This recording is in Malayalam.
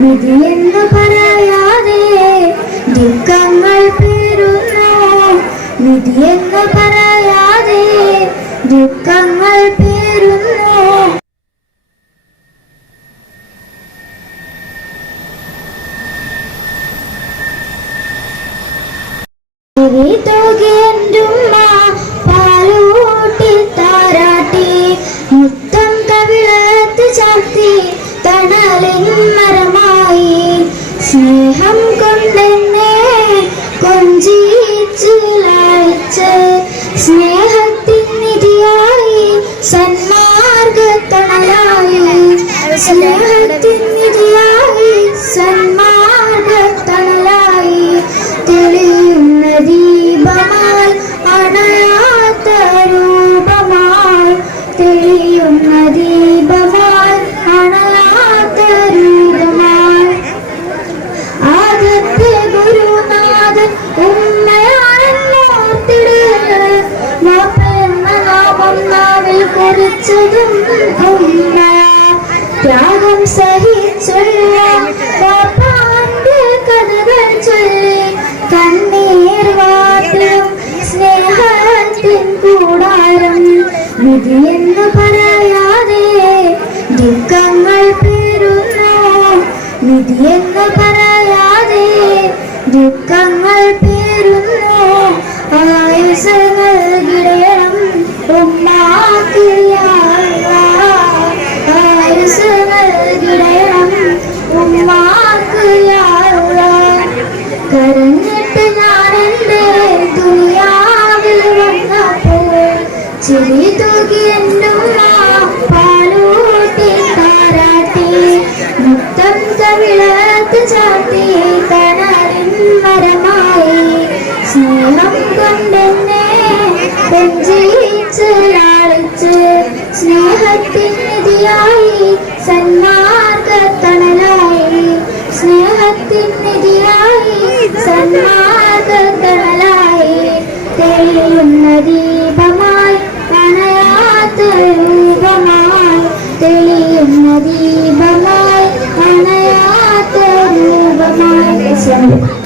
വിധിയെന്ന് പറയാതെ ദുഃഖങ്ങൾ പേരുന്നു. വിധിയെന്ന് പറയാതെ ദുഃഖങ്ങൾ പേരുന്നു. തൂകിയെന്റുമ്മ പാലൂട്ടി സ്നേഹം കൊണ്ടെന്നെ കൊഞ്ചിച്ച് ലാളിച്ച് സ്നേഹത്തിൻ നിധിയായി സന്മാർഗത്തണലായി സ്നേഹത്തിൻ നിധിയായി കുറിച്ചതും ഉമ്മ ത്യാഗം സഹിച്ചുള്ള പാപ്പാന്റെ കഥകൾ ചൊല്ലി കണ്ണീർ വാട്ടിലും സ്നേഹത്തിൻ കൂടാരം വിധിയെന്ന് പറയാതെ ദുഃഖങ്ങൾ പേരുന്നു വിധിയെന്ന് പറയാതെ ദുഃഖങ്ങൾ പേരുന്നു ആയുസ് നൽകിടണം ഉമ്മാക്ക്. കരഞ്ഞിട്ട് എന്റെ ദുനിയാവിൽ വന്നപ്പോൾ ചിരി തൂകി എന്നുമ്മ പാലൂട്ടി താരാട്ടി മുത്തം തവിളത്ത് ചാത്തി കനറിൻ മരമായി സ്നേഹം കൊണ്ടെന്നെ കൊഞ്ചിച്ച് ലാളിച്ച് സ്നേഹത്തിൻ നിധിയായി സന്മാർഗത്തണലായി. സ്നേഹത്തിൻ നിധിയായി സന്മാർഗങ്ങളായി തെളിയുന്ന ദീപമായി അണയാത്ത രൂപമായി തെളിയുന്ന ദീപമായി അണയാത്ത രൂപമായി.